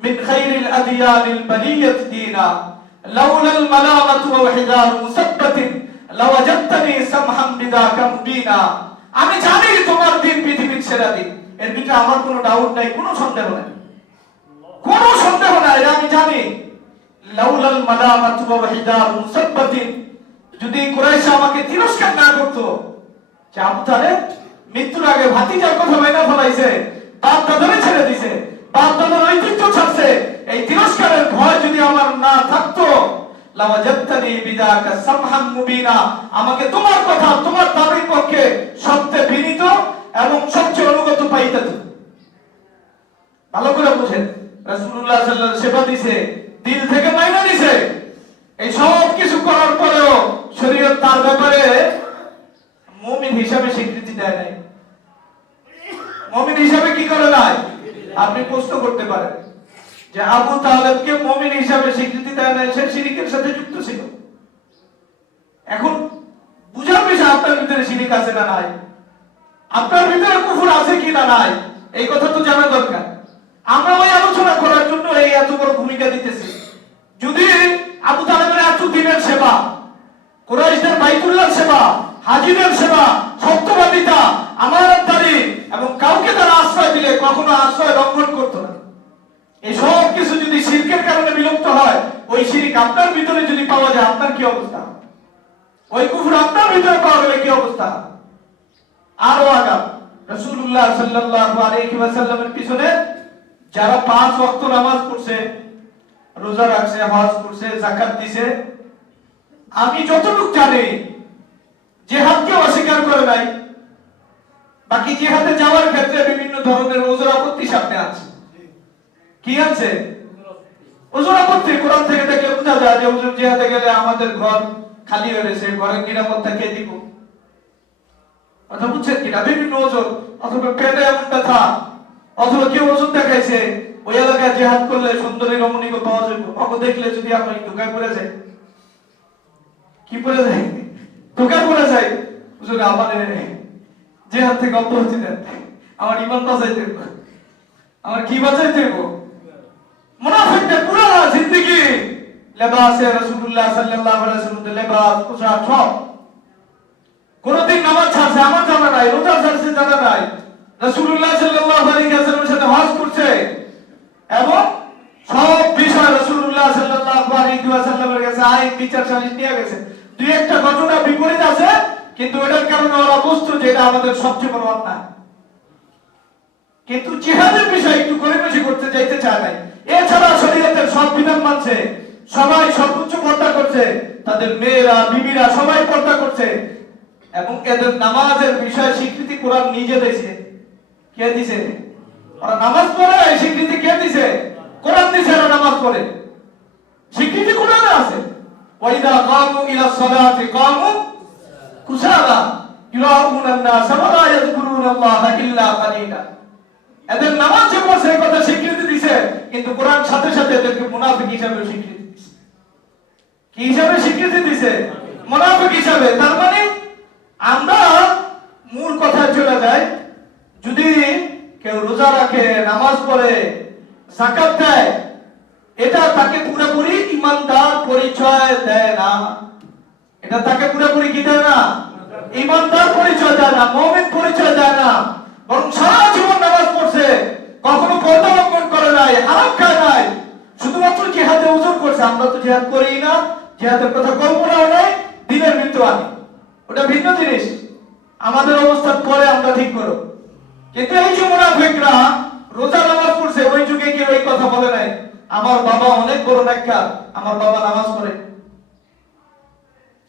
মিন খায়রিল আদিয়ানিল বারিয়াত দীনা লাউলাল মালামাতু ওয়া হিদার মুসাব্বাতিন লাওয়াজাদতানি সামহাম বিদাকা মুবিনা। আমি জানি তোমার দিন পৃথিবীর সেরা দিন, এর ভিতরে আমার কোনো ডাউট নাই, কোনো সন্দেহ নাই, কোনো সন্দেহ নাই, আমি জানি। লাউলাল মালামাতু ওয়া হিদার মুসাব্বাতিন, যদি কুরাইশ আমাকে তিরস্কার না করত, যে আবু তালেব মৃত্যুর আগে ভাতিজার কথা বাইনা ফলাইছে, বাপ দাদারে ছেড়ে দিছে, বাপ দাদার ঐতিহ্য ছাড়ছে, এই তিরস্কারের ভয় যদি আমার না থাকতো, লাওয়াজাদতানি বিদাকা সামহাম মুবিনা, আমাকে তোমার কথা, তোমার দাবির পক্ষে সত্যে বিনীত এবং সবচেয়ে অনুগত পাইতে। ভালো করে বুঝেন, রাসূলুল্লাহ সাল্লাল্লাহু আলাইহি ওয়াসাল্লাম সেবা দিছে, দিল থেকে মাইনা দিছে। এই সব কিছু করার পরেও শরীয়ত তার ব্যাপারে মুমিন হিসাবে স্বীকৃতি দেয় নাই। মুমিন হিসাবে কি করে নাই? আপনি প্রশ্ন করতে পারেন যে আবু তালেবকে মুমিন হিসাবে স্বীকৃতি দেয় নাই, সে শিরকের সাথে যুক্ত ছিল। এখন বুঝার বিষয় আপনার ভিতরে শিরক আছে না নাই, আপনার ভিতরে কুফর আছে কি না নাই, এই কথা তো জানা দরকার। আমরা ওই আলোচনা করার জন্য এই এত বড় ভূমিকা দিতেছি। যদি আবু তালেবের এত দিনের সেবা, কুরাইশদের বাইতুল্লাহ সেবা, হাজিদের সেবা, সত্যবাদিতা, আমানতদারি এবং কাউকে তারা আশ্রয় দিলে কখনো আশ্রয় লঙ্ঘন করতো না, এই সব কিছু যদি শিরকের কারণে বিলুপ্ত হয়, ওই শিরক আপনার ভিতরে যদি পাওয়া যায়, আপনার কি অবস্থা? ওই কুফর আপনার ভিতরে পাওয়া গেলে কি অবস্থা? আরো আগাম রাসূলুল্লাহ সাল্লাল্লাহু আলাইহি ওয়াসাল্লামের পিছনে যারা 5 ওয়াক্ত নামাজ পড়ছে, রোজা রাখছে, হজ করছে, যাকাত দিছে, আমি যতটুকু জানি জিহাদকে অস্বীকার করে নাই। বাকি জিহাদে যাওয়ার ক্ষেত্রে বিভিন্ন ধরনের ওজর আপত্তি সামনে আছে। কি আছে? ওজর আপত্তি কোরআন থেকে দেখলে বোঝা যায় যে হুজুর জিহাদে গেলে আমাদের ঘর খালি হয়ে গেছে, ঘরের নিরাপত্তা কে দিব? কথা বুঝছেন কিনা? বিভিন্ন ওজর, অথবা পেটে এমন ব্যথা, অথবা কেউ ওজন দেখাইছে ওই এলাকায় জিহাদ করলে সুন্দরী রমণীকে পাওয়া যাবে, ওকে দেখলে যদি আমি ধোকায় পড়ে যাই, কি পড়ে যাই? ধোকায় পড়ে যাই, হুজুর আমাদের জিহাদ থেকে অব্যাহতি দেন, আমার ঈমান বাঁচাইতে হবে, আমার কি বাঁচাইতে হবে? মুনাফিকদের পুরো জিন্দেগি লেবাসে রাসূলুল্লাহ সাল্লাল্লাহু আলাইহি ওয়াসাল্লাম লেবাস, পোশাক সব। কোনদিন নামাজ ছাড়ছে আমার জানা নাই, রোজা ছাড়ছে জানা নাই, রাসূলুল্লাহ সাল্লাল্লাহু আলাইহি ওয়াসাল্লামের সাথে হজ করছে এবং সব বিষয় রাসূলুল্লাহ সাল্লাল্লাহু আলাইহি ওয়াসাল্লামের কাছে আইন বিচার সালিশ নিয়ে গেছে। দুই একটা ঘটনা বিপরীত আছে, কিন্তু এটার কারণে ওরা বুঝতো যে এটা আমাদের সবচেয়ে বড় অন্যায়। কিন্তু জিহাদের বিষয় একটু গরিবেশি করতে চাইতে চায় নাই। এছাড়া শরীয়তের সব বিধান মানছে, সবাই সর্বোচ্চ পর্দা করছে, তাদের মেয়েরা বিবিরা সবাই পর্দা করছে এবং এদের নামাজের বিষয়ে স্বীকৃতি কোরআন নিজে দিয়েছে। কে দিছে? ওরা নামাজ পড়ে, স্বীকৃতি কে দিছে? কোরআন দিছে। ওরা নামাজ পড়ে, স্বীকৃতি কোরআনে আছে। ওয়াইদা কামু ইলা সালাতি কামু কুসালা ইরাউনা আন-নাস ওয়া লা ইয়াযকুরুনাল্লাহা ইল্লা কালিলা। এদের নামাজ যে পড়ছে এই কথা স্বীকৃতি দিছে, কিন্তু কোরআন সাথে সাথে এদেরকে মুনাফিক হিসেবে স্বীকৃতি দিছে। কি হিসেবে স্বীকৃতি দিছে? মুনাফিক হিসেবে। তার মানে আমরা মূল কথায় চলে যাই, যদি কেউ রোজা রাখে, নামাজ পড়ে, যাকাত দেয়, এটা তাকে পুরোপুরি ঈমানদার পরিচয় দেয় না। এটা তাকে পুরোপুরি কি দেয় না? ঈমানদার পরিচয় দেয় না, মুমিন পরিচয় দেয় না। বরং সারা জীবন নামাজ পড়ছে, কখনো পর্দা লঙ্ঘন করে নাই, হারাম খায় নাই, শুধুমাত্র জিহাদে ওজর করছে। আমরা তো জিহাদ করি না, জিহাদের কথা কল্পনাও নাই, দিনের মৃত্যু আনি, ওটা ভিন্ন জিনিস। আমাদের অবস্থান পরে আমরা ঠিক করব। কিন্তু এই যে মুনাফিকরা রোজা নামাজ পড়ছে, ওই যুগে কেউ এই কথা বলে নাই আমার বাবা অনেক বড় নেককার, আমার বাবা নামাজ পড়ে।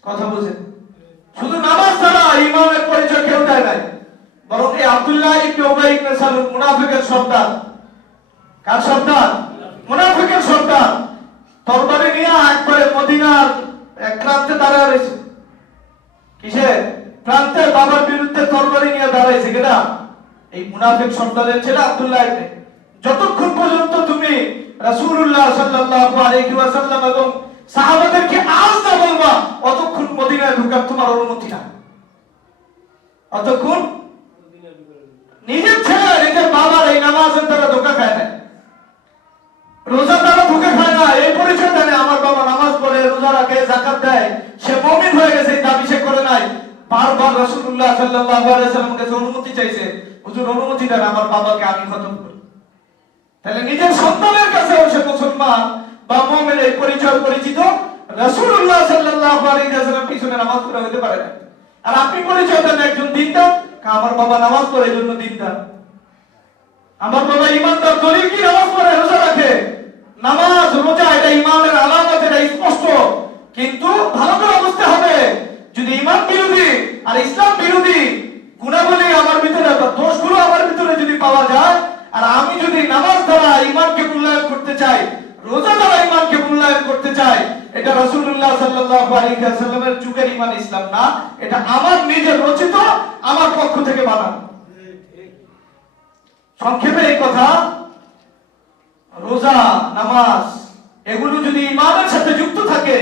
কথা বুঝেন? শুধু নামাজ ছাড়া ঈমানের পরিচয় কেউ দেয় নাই। বরং এই আব্দুল্লাহ ইবনে উবাই ইবনে সালুল মুনাফিকের সন্তান। কার সন্তান? মুনাফিকের সন্তান। তরবারি নিয়ে একবারে মদিনার এক প্রান্তে দাঁড়ায় রয়েছে। কিসের প্রান্তে? বাবার বিরুদ্ধে তরবারি নিয়ে দাঁড়াইছে। কেনা? এই মুনাফিক সন্তানের ছেলে আব্দুল্লাহ ইবনে। যতক্ষণ পর্যন্ত তুমি রাসূলুল্লাহ সাল্লাল্লাহু আলাইহি ওয়াসাল্লাম এবং সাহাবাদেরকে আজ না বলবা, অতক্ষণ মদিনায় ঢোকার তোমার অনুমতি না। অতক্ষণ নিজের ছেলে, নিজের বাবার এই নামাজের দ্বারা ধোকা খায় না, রোজা দ্বারা ধোকা খায় না, এই পরিচয় দেয় না আমার বাবা নামাজ পড়ে, রোজা রাখে, যাকাত দেয়, সে মুমিন হয়ে গেছে, এই দাবি সে করে নাই। বারবার রাসূলুল্লাহ সাল্লাল্লাহু আলাইহি ওয়াসাল্লামের কাছে অনুমতি চাইছে, হুজুর অনুমতি দেন আমার বাবাকে আমি খতম করি। তাহলে নিজের সন্তানের কাছে সে মুসলমান বা মুমিন এই পরিচয় পরিচিত, রাসূলুল্লাহ সাল্লাল্লাহু আলাইহি ওয়াসাল্লামের পিছনে নামাজ পড়া হতে পারে না। আর আপনি পরিচয় দেন একজন দিনদার, আমার বাবা নামাজ পড়ে এই জন্য দিনদার, আমার বাবা ঈমানদার, দলিল কি? নামাজ পড়ে, রোজা রাখে। নামাজ রোজা এটা ঈমানের আলামত, এটা স্পষ্ট। কিন্তু ভালো করে বুঝতে হবে, যদি ঈমান বিরোধী আর ইসলাম বিরোধী গুণাবলী আমার ভিতরে রোজা দ্বারা ঈমানকে মূল্যায়ন করতে চায়, এটা রাসূলুল্লাহ সাল্লাল্লাহু আলাইহি ওয়াসাল্লামের যুগের ঈমান ইসলাম না, এটা আমার নিজের রচিত, আমার পক্ষ থেকে বানানো। সংক্ষেপে এই কথা, রোজা, নামাজ এগুলো যদি ঈমানের সাথে যুক্ত থাকে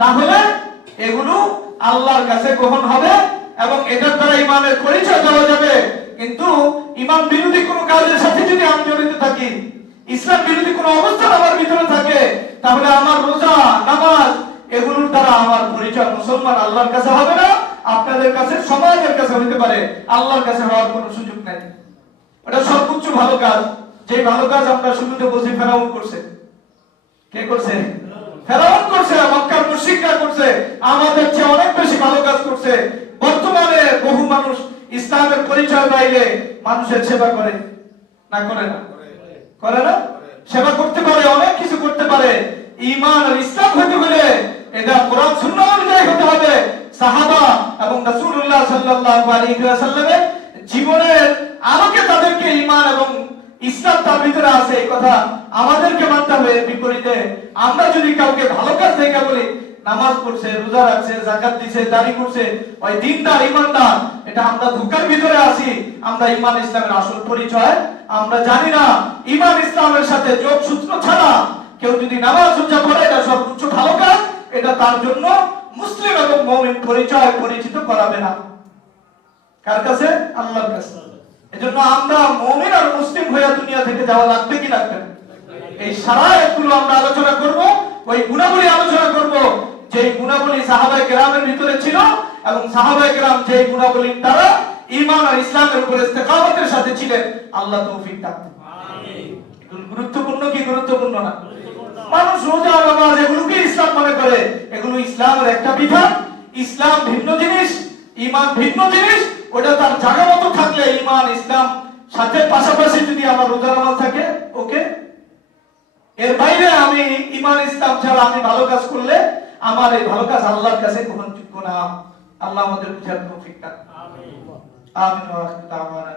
তাহলে এগুলো আল্লাহর কাছে গ্রহণ হবে এবং এটার দ্বারা ঈমানের পরিচয় দেওয়া যাবে। কিন্তু ঈমান বিরোধী কোনো কাজের সাথে যদি আমি জড়িত থাকি, ইসলাম বিরোধী কোনো অবস্থান আমার ভিতরে থাকে, তাহলে আমার রোজা, নামাজ এগুলোর দ্বারা আমার পরিচয় মুসলমান আল্লাহর কাছে হবে না, আপনাদের কাছে, সমাজের কাছে হতে পারে, আল্লাহর কাছে হওয়ার কোনো সুযোগ নেই। এটা সর্বোচ্চ ভালো কাজ, যে ভালো কাজ আমরা শুরুতে বলছি ফেরাউন করছে। কে করছে? ফেরাউন করছে, মক্কার মুশরিকরা করছে, আমাদের চেয়ে অনেক বেশি ভালো কাজ করছে। বর্তমানে বহু মানুষ ইসলামের পরিচয় পাইলে মানুষের সেবা করে না, করে না? করে না? সেবা করতে পারে, অনেক কিছু করতে পারে। ঈমান আর ইসলাম হতে হলে এটা কোরআন সুন্নাহ অনুযায়ী হতে হবে। সাহাবা এবং রাসূলুল্লাহ সাল্লাল্লাহু আলাইহি ওয়াসাল্লামের জীবনের আলোকে তাদেরকে ঈমান এবং ইসলাম তার ভিতরে আছে, এই কথা আমাদেরকে মানতে হবে। বিপরীতে আমরা যদি কাউকে ভালো কাজ দেখা বলি, নামাজ পড়ছে, রোজা রাখছে, যাকাত দিছে, দাড়ি করছে, ওই দিনদার, ঈমানদার, এটা আমরা ধোঁকার ভিতরে আছি। আমরা ঈমান ইসলামের আসল পরিচয় আমরা জানি না। ঈমান ইসলামের সাথে যোগসূত্র ছাড়া কেউ যদি নামাজ রোজা পড়ে, এটা সর্বোচ্চ ভালো কাজ, এটা তার জন্য মুসলিম এবং মুমিন পরিচয় পরিচিত করাবে না। কার কাছে? আল্লাহর কাছে। এজন্য আমরা মুমিন আর মুসলিম হয়ে দুনিয়া থেকে যাওয়া লাগবে কি লাগবে না? এই শারায়েতগুলো আমরা আলোচনা করব, ওই গুণাবলী আলোচনা করব, যেই গুণাবলী সাহাবায়ে কেরামের ভিতরে ছিল এবং সাহাবায়ে কেরাম যেই গুণাবলীর দ্বারা ঈমান আর ইসলামের উপর ইস্তেকামতের সাথে ছিলেন। আল্লাহ তৌফিক দান। আমিন। এগুলো গুরুত্বপূর্ণ কি গুরুত্বপূর্ণ না? মানুষ রোজা, নামাজ এগুলোকে ইসলাম মনে করে, এগুলো ইসলামের একটা বিধান। ইসলাম ভিন্ন জিনিস, ঈমান ভিন্ন জিনিস। ওটা তার জায়গা মতো থাকলে ঈমান ইসলাম সাথে পাশাপাশি যদি আমার রোজা নামাজ থাকে, ওকে। এর বাইরে আমি ঈমান ইসলাম ছাড়া আমি ভালো কাজ করলে আমার এই ভালো কাজ আল্লাহর কাছে গ্রহণযোগ্য না। আল্লাহ আমাদের বুঝার তৌফিক দান। আমিন। আমিন ওয়া আখিরু দাওয়ানা।